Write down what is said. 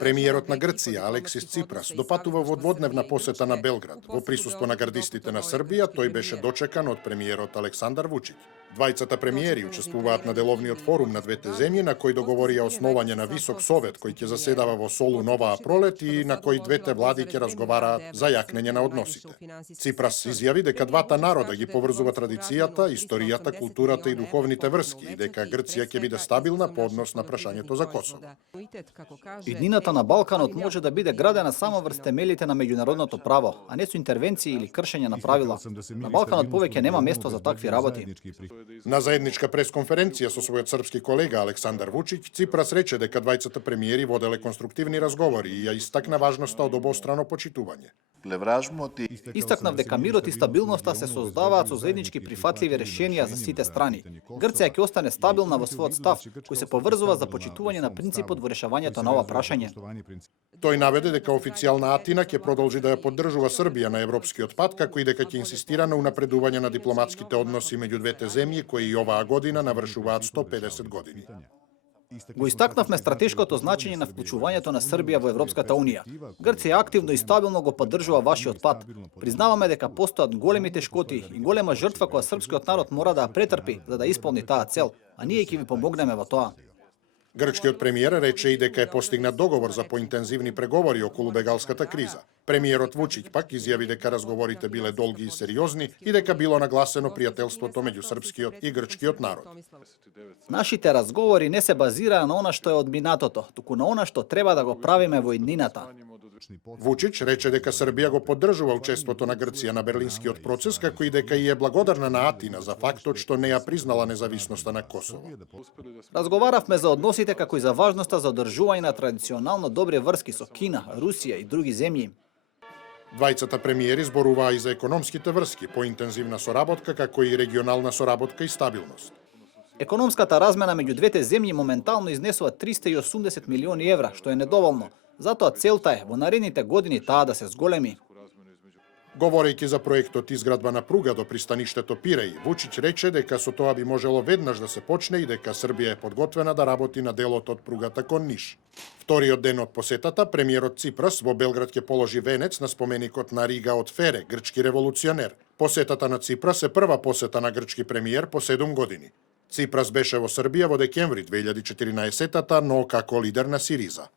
Премиерот на Грција, Алексис Ципрас, допатува во дводневна посета на Белград. Во присуство на гардистите на Србија, тој беше дочекан од премиерот Александар Вучиќ. Двајцата премиери учествуваат на деловниот форум на двете земји, на кој договорија основање на Висок совет, кој ќе заседава во Солун оваа пролет и на кој двете влади ќе разговараат за јакнење на односите. Ципрас изјави дека двата народа ги поврзува традицијата, историјата, културата и духовните врски и дека Грција ќе биде стабилна по однос на прашањето за Косово. Иднината на Балканот може да биде градена само врз темелите на меѓународното право, а не со интервенции или кршење на правила. На Балканот повеќе нема место за такви работи. На заедничка пресконференција со својот српски колега Александар Вучиќ, Ципрас рече дека двајцата премиери воделе конструктивни разговори и ја истакна важноста од обострано почитување. Истакнав дека мирот и стабилноста се создаваат со заеднички прифатливи решенија за сите страни. Грција ќе остане стабилна во својот став, кој се поврзува за почитување на принципот во решавањето на ова прашање. Тој наведе дека официјална Атина ќе продолжи да ја поддржува Србија на европскиот пат, како и дека ќе инсистира на унапредување на дипломатските односи меѓу двете земји, кои и оваа година навршуваат 150 години. Го истакнавме стратешкото значење на вклучувањето на Србија во Европската унија. Грција активно и стабилно го поддржува вашиот пат. Признаваме дека постојат големи тешкоти и голема жртва која српскиот народ мора да ја претрпи за да исполни таа цел, а ние ќе ви помогнеме во тоа. Грчкиот премиер рече и дека е постигнат договор за поинтензивни преговори околу бегалската криза. Премиерот Вучиќ пак изјави дека разговорите биле долги и сериозни и дека било нагласено пријателството меѓу српскиот и грчкиот народ. Нашите разговори не се базираа на она што е од минатото, туку на она што треба да го правиме во иднината. Вучиќ рече дека Србија го поддржува учеството на Грција на Берлинскиот процес, како и дека и е благодарна на Атина за фактот што не ја признала независноста на Косово. Разговаравме за односите како и за важноста за одржување на традиционално добри врски со Кина, Русија и други земји. Двајцата премиери зборуваа и за економските врски, поинтензивна соработка, како и регионална соработка и стабилност. Економската размена меѓу двете земји моментално изнесува 380 милиони евра, што е недоволно. Затоа целта е во наредните години таа да се зголеми. Говорејќи за проектот изградба на пруга до пристаништето Пиреј, Вучиќ рече дека со тоа би можело веднаш да се почне и дека Србија е подготвена да работи на делот од пругата кон Ниш. Вториот ден од посетата, премиерот Ципрас во Белград ќе положи венец на споменикот на Рига од Фере, грчки револуционер. Посетата на Ципрас е прва посета на грчки премиер по 7 години. Ципрас беше во Србија во декември 2014-та, но како лидер на Сириза.